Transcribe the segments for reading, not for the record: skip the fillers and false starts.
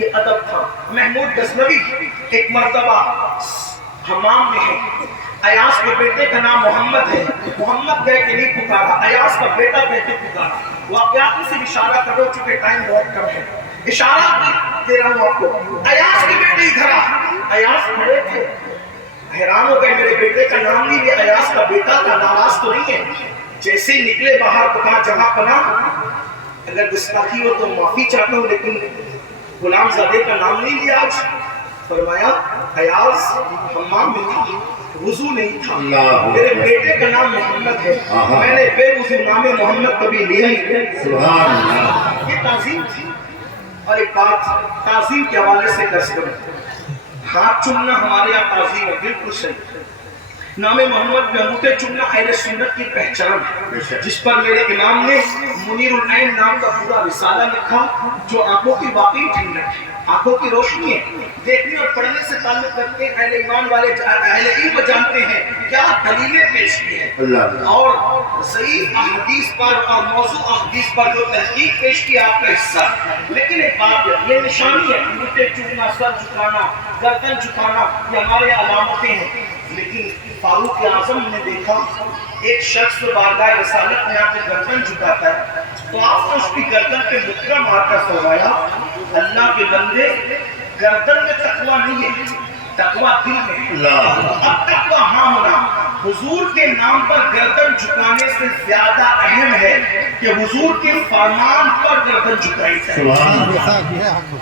یہ ادب تھا. محمود غزنوی ایک مرتبہ حمام میں ہے. ایاس کے بیٹے کا نام محمد ہے. محمد کہہ کے نہیں پکارا, ایاس کا بیٹا کہہ کے پکارا. واقعات میں سے اشارہ کرو چکے ٹائم بہت کم ہے. اشارہ دے رہا ہوں آپ کو. ایاس کے بیٹے ادھر آ. ایاس کھڑے تھے, حیران ہو گئے, میرے بیٹے کا نام نہیں لیا, ایاس کا بیٹا کا ناراض تو نہیں ہے. جیسے ہی نکلے باہر تو کہا جہاں پناہ اگر گستاخی ہو تو معافی چاہتا ہوں, لیکن غلام زادے کا نام نہیں لیا آج. فرمایا ایاز حمام میں تھی, وضو نہیں تھا, میرے بیٹے کا نام محمد ہے, میں نے بے وضو نام محمد کبھی لیا ہی نہیں. یہ تعظیم تھی. اور ایک بات تعظیم کے حوالے سے درس کروں, ہاتھ چومنا ہمارے یہاں تعظیم ہے, بالکل صحیح. نام محمد میں انگوٹھے چومنا اہل سنت کی پہچان ہے, جس پر میرے امام نے منیر العین نام کا پورا رسالہ لکھا, جو آنکھوں کی واقعی ٹھنڈک ہے, آنکھوں کی روشنی ہے. دیکھنے اور پڑھنے سے تعلق رکھتے ہیں, اہل ایمان والے اہل علم جانتے ہیں کیا دلیلیں پیش کی ہیں, اور ضعیف احادیث پر اور موضوع احادیث پر جو تحقیق پیش کی آپ کا حصہ. لیکن ایک بات ہے, یہ نشانی ہے, انگوٹھے چومنا, سر جھکانا, گردن جھکانا, یہ ہمارے علامتیں ہیں. لیکن فاروق اعظم نے دیکھا ایک شخص بارگاہ رسالت میں آ کے گردن جھکاتا ہے, تو آپ نے اس کی گردن پہ مکرا مار کر فرمایا, اللہ کے بندے گردن میں تقویٰ نہیں ہے, تقویٰ دل میں. اب تقویٰ ہاں ہونا حضور کے نام پر گردن جھکانے سے زیادہ اہم ہے کہ حضور کے فرمان پر گردن جھکائی جائے.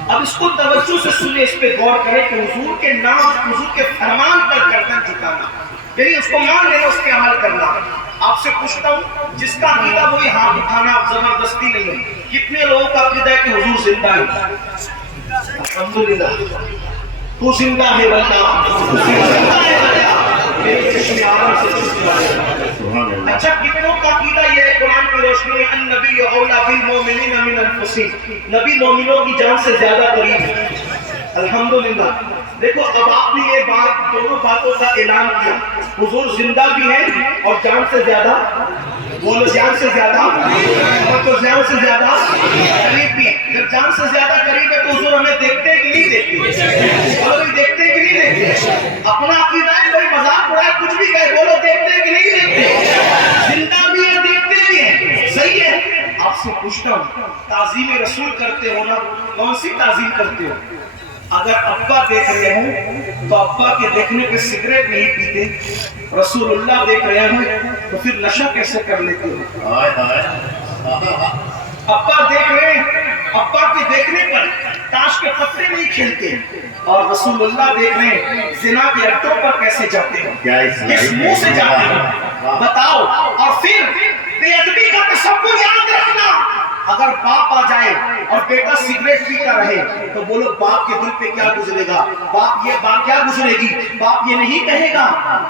اب اس کو توجہ سے سنیں, اس پہ غور کریں کہ حضور کے نام, حضور کے فرمان پر گردن جھکانا یعنی اس کو مان لینا, اس کے عمل کرنا. آپ سے پوچھتا ہوں, جس کا عقیدہ وہی ہاتھ اٹھانا, زبردستی نہیں ہے. کتنے لوگوں کا عقیدہ ہے کہ حضور زندہ ہے؟ الحمدللہ تو زندہ ہے بندہ, اچھا کتنوں کا عقیدہ یہ ہے قرآن کی روشنی میں النبی اولی بالمؤمنین من انفسہم, نبی مومنوں کی جان سے زیادہ قریب ہے. الحمدللہ. دیکھو اب آپ نے یہ بات, دونوں باتوں کا اعلان کیا, حضور زندہ بھی ہے اور جان سے زیادہ, بولو جان سے زیادہ, اور تو جان سے زیادہ قریب بھی. جب جان سے زیادہ قریب ہے تو حضور ہمیں دیکھتے ہیں کہ نہیں دیکھتے؟ اور دیکھتے ہیں کہ نہیں دیکھتے؟ اپنا عقیدہ ہے, کوئی مذاق اڑائے, کچھ بھی کہے, بولو دیکھتے ہیں کہ نہیں دیکھتے؟ زندہ بھی ہے, دیکھتے بھی ہیں. صحیح ہے. آپ سے پوچھتا ہوں, تعظیم رسول کرتے ہو نا, کون سی تعظیم کرتے ہو؟ اگر ابا دیکھ رہے ہوں تو ابا کے دیکھنے پہ سگریٹ نہیں پیتے, رسول اللہ دیکھ رہے ہوں تو پھر نشہ کیسے کر لیتے ہو؟ ابا دیکھ رہے ہیں, ابا کے دیکھنے پر تاش کے پتے نہیں کھیلتے, اور رسول اللہ دیکھ رہے ہیں زنا کے اڈوں پر کیسے جاتے ہو, کس منہ سے جاتے ہو بتاؤ. اور پھر بے ادبی کا تصور یاد رکھنا, اگر باپ آ جائے اور بیٹا سگریٹ پیتا رہے تو بولو باپ کے دل پہ کیا گزرے گا, باپ کیا گزرے گی. باپ یہ نہیں کہے گا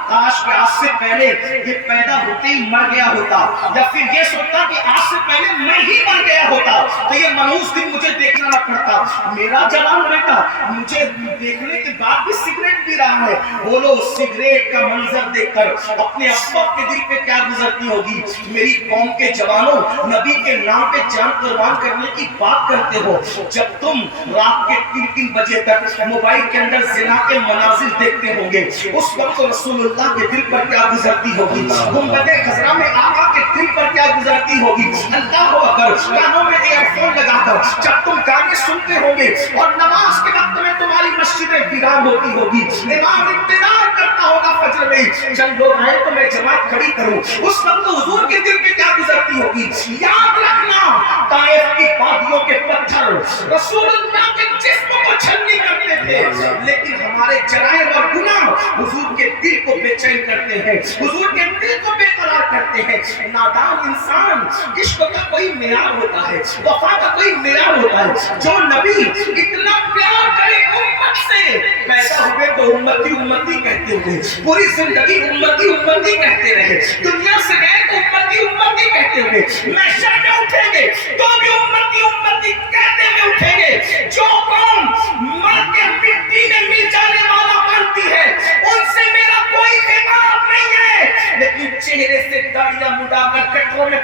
کاش کہ آج سے پہلے یہ پیدا ہوتے ہی مر گیا ہوتا, یا پھر یہ سوچتا کہ آج سے پہلے میں ہی مر گیا ہوتا تو یہ منحوس دن مجھے دیکھنا نہ پڑتا. میرا جوان بیٹا مجھے دیکھنے کے بعد بھی سگریٹ پی رہا ہے. بولو سگریٹ کا منظر دیکھ کر اپنے ابا کے دل پہ کیا گزرتی ہوگی. میری قوم کے جوانوں, نبی کے نام پہ جان قربان کرنے کی بات کرتے ہو, جب تم رات کے 3 بجے تک موبائل کے اندر زنا کے مناظر دیکھتے ہوں گے, اس وقت رسول اللہ کے دل پر کیا گزرتی ہوگی, گنبد خضرا میں آقا کے دل پر کیا گزرتی ہوگی. اللہ اکبر. کانوں میں ایئر فون لگا کر جب تم گانے سنتے ہوں گے اور نماز کے وقت میں تمہاری مسجدیں ویران ہوتی ہوگی, امام انتظار کرتا ہوگا فجر میں چند لوگ آئے تو میں جماعت کھڑی کروں, اس وقت حضور کے دل پہ کیا گزرتی ہوگی. یاد رکھنا طائف کی وادیوں کے پتھر رسول اللہ کے جسم کو چھلنی کرتے تھے, لیکن ہمارے جرائم اور گناہ حضور کے دل کو بے چین کرتے ہیں, حضور کے دل کو بے قرار کرتے ہیں. نادان انسان, عشق کا کوئی معیار ہوتا ہے, وفا کا کوئی معیار ہوتا ہے. جو نبی اتنا پیار کرے امت سے, پیدا ہوئے تو امتی امتی کہتے ہوئے, پوری زندگی امتی امتی کہتے رہے, دنیا سے گئے تو امتی امتی کہتے ہوئے, محشر میں اٹھیں گے تو بھی امتی امتی کہتے ہوئے اٹھیں گے. جو قوم مر کے مٹی میں مل جانے والا مانتی ہے ان سے میرا کوئی خطاب نہیں ہے, لیکن چہرے سے داڑیاں مڈا کر کٹروں میں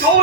2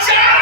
4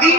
3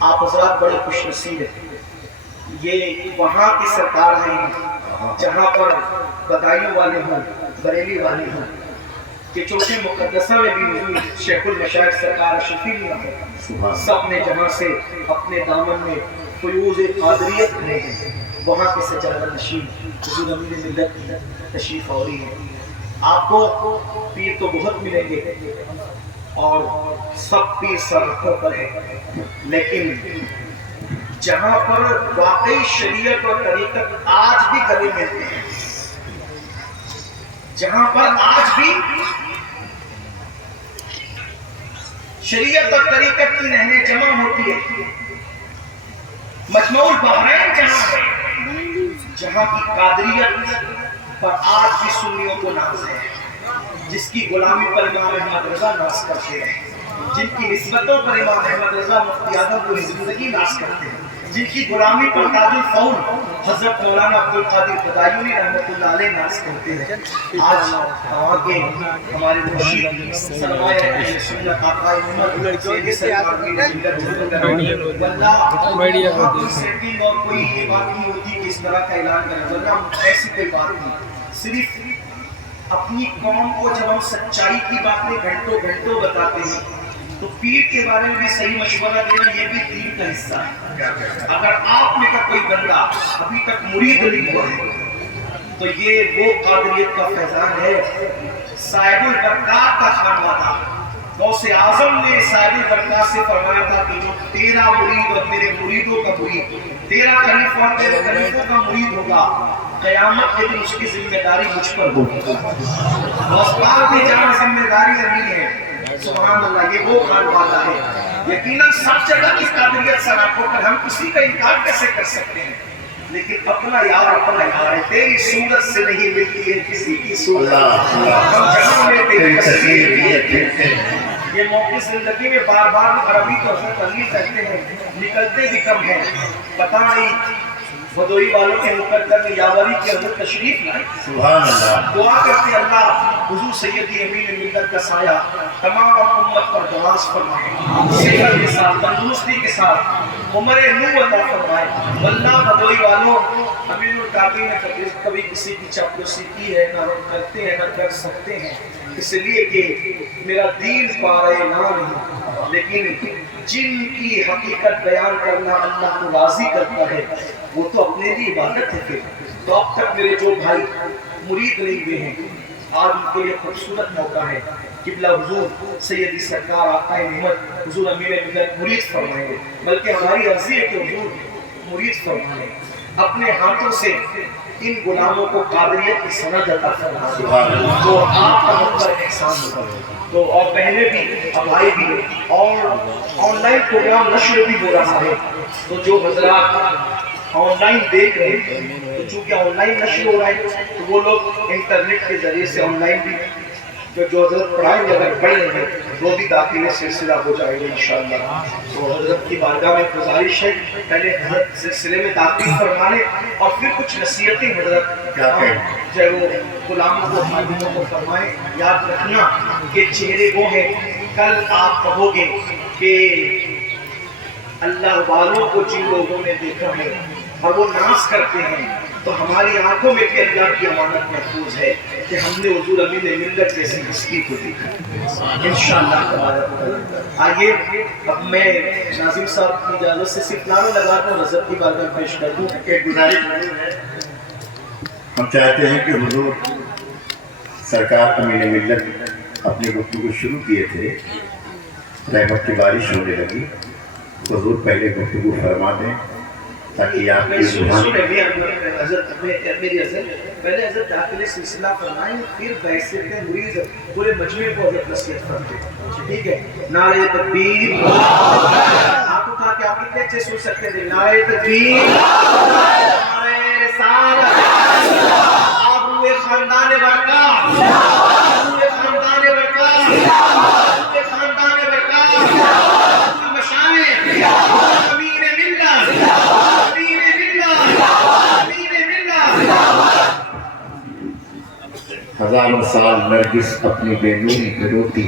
آپ حضرات بڑے خوش نصیب ہیں. یہ وہاں کی سرکار ہیں جہاں پر بدایوں والے ہوں، بریلی والے ہوں، کہ چوٹی مقدسہ میں بھی حضور شیخ المشائخ سرکار اشرفی نہیں، سب نے جہاں سے اپنے دامن میں فیوز قادریت بھرے ہیں، وہاں کے سجادہ نشین حضور امین ملت کی تشریف آوری ہے. آپ کو پیر تو بہت ملیں گے اور سب پیر سرحدوں پر ہے، لیکن جہاں پر واقعی شریعت اور طریقت آج بھی گلے ملتے ہیں، جہاں پر آج بھی شریعت اور طریقت کی نہریں جمع ہوتی ہے، مجموع البحرین جہاں ہے، جہاں کی قادریت پر آج بھی سنیوں کو ناز ہے، جس کی غلامی پر امام احمد رضا ناز کرتے ہیں، جن کی نسبتوں پر امام احمد رضا مفتی اعظم پوری زندگی ناز کرتے ہیں، جن کی غلامی پر تاج الفول حضرت مولانا عبدالقادر بدایونی رحمۃ اللہ علیہ ناز کرتے ہیں. آج آگے ہمارے مرشد سرمایہ اہل سنت آقا محمد سیدی سرکار کی ملت واللہ سیٹنگ اور کوئی یہ بات نہیں ہوتی کہ اس طرح کا اعلان کریں، ورنہ ایسی کوئی بات نہیں. صرف اپنی قوم کو جب ہم سچائی کی باتیں گھنٹوں گھنٹوں بتاتے ہیں تو پیر کے بارے میں بھی صحیح مشورہ دینا یہ بھی دین کا حصہ ہے. اگر آپ میں کا کوئی بندہ ابھی تک مرید نہیں ہوا ہے تو یہ وہ قادریت کا فیضان ہے. صاحب البرکات کا خانوادہ تھا. غوث اعظم نے صاحب البرکات سے فرمایا تھا کہ جو تیرا مرید اور میرے مریدوں کا مرید، تیرا خلیفہ اور میرے خلیفوں کا مرید ہوگا، قیامت کے دن اس کی ذمہ داری مجھ پر ہوگی. غوث پاک کی جہاں ذمہ داری نہیں ہے، سبحان اللہ، یہ وہ خانوادہ ہے. یقیناً سب جگہ کی قادریت سراپوں پر ہم کسی کا انکار کیسے کر سکتے ہیں، لیکن اپنا یار ہے. تیری صورت سے نہیں ملتی ہے کسی کی صورت، ہم جہاں میں تیری تصویر بھی. یہ موقع زندگی میں بار بار عربی تو حضرت علی کہتے ہیں، نکلتے بھی کم ہیں. پتہ نہیں بدوئی والوں کے مقدر میں یاوری کی حضرت تشریف لائے. سبحان اللہ. دعا کرتے اللہ حضور سیدی امین ملت کا سایہ تمام امت پر دراز فرمائے، صحت کے ساتھ، تندرستی کے ساتھ عمر نو عطا فرمائے. واللہ بدوئی والوں، امین القادری نے کبھی کسی کی چاپلوسی کی ہے نہ ہم کرتے ہیں نہ کر سکتے ہیں، اس لیے کہ میرا دین پارے نام ہے. لیکن جن کی حقیقت بیان کرنا اللہ کو راضی کرتا ہے وہ تو اپنے لیے عبادت ہے. تو اب تک میرے جو بھائی مرید نہیں ہوئے ہیں، آج ان کے لیے خوبصورت موقع ہے. قبلہ حضور سیدی سرکار آقا محمد حضور امیر ملت مرید فرمائیں گے، بلکہ ہماری عرضی ہے کہ حضور مرید فرمائیں، اپنے ہاتھوں سے ان غلاموں کو قادریت کی سند عطا فرمائیں جو آپ کا ہم پر احسان ہوگا. تو اور پہلے بھی بھائی بھی اور آن لائن پروگرام نشر بھی ہو رہا ہے، تو جو حضرات آن لائن دیکھ رہے ہیں، تو چونکہ آن لائن نشر ہو رہا ہے تو وہ لوگ انٹرنیٹ کے ذریعے سے آن لائن بھی جو حضرت پڑھائیں گے اگر پڑھ رہے ہیں وہ بھی داخلے سلسلہ ہو جائے گا انشاءاللہ. تو حضرت کی بارگاہ میں گزارش ہے پہلے حضرت سلسلے میں داخل فرما لیں اور پھر کچھ نصیحتیں حضرت چاہے وہ غلاموں کو خادموں کو فرمائیں. یاد رکھنا کہ چہرے وہ ہیں، کل آپ کہو گے کہ اللہ والوں کو جن لوگوں نے دیکھا ہے اور وہ ناز کرتے ہیں تو ہماری آنکھوں میں بھی اللہ کی امانت محفوظ ہے کہ ہم نے حضور امین ملت جیسی ہستی کو دیکھا انشاءاللہ. آئیے اب میں ناظم صاحب کی اجازت سے صرف نعرہ لگا کر حضرت کی بارگاہ پیش کر دوں. ایک گزارش ہم چاہتے ہیں کہ حضور سرکار امین ملت اپنی گفتگو شروع کیے تھے، رحمت کی بارش ہونے لگی، حضور پہلے گفتگو فرما دیں تاکہ آپ کی زبان پہلے حضرت داخل سلسلہ فرمائیں پھر بحثیت مرید پورے مجمع کو حضرت نصیحت فرمائیں. ٹھیک ہے؟ نعرہ تکبیر. آپ کو کہا کہ آپ کتنے اچھے سن سکتے تھے. نعرہ تکبیر، نعرہ رسالت، آپ ہوئے خاندان برکات، ہوئے خاندان برکات، ہوئے خاندان برکات، مشانے امین ملت، امین ملت، امین ملت. ہزاروں سال نرگس اپنی بے نوری پہ روتی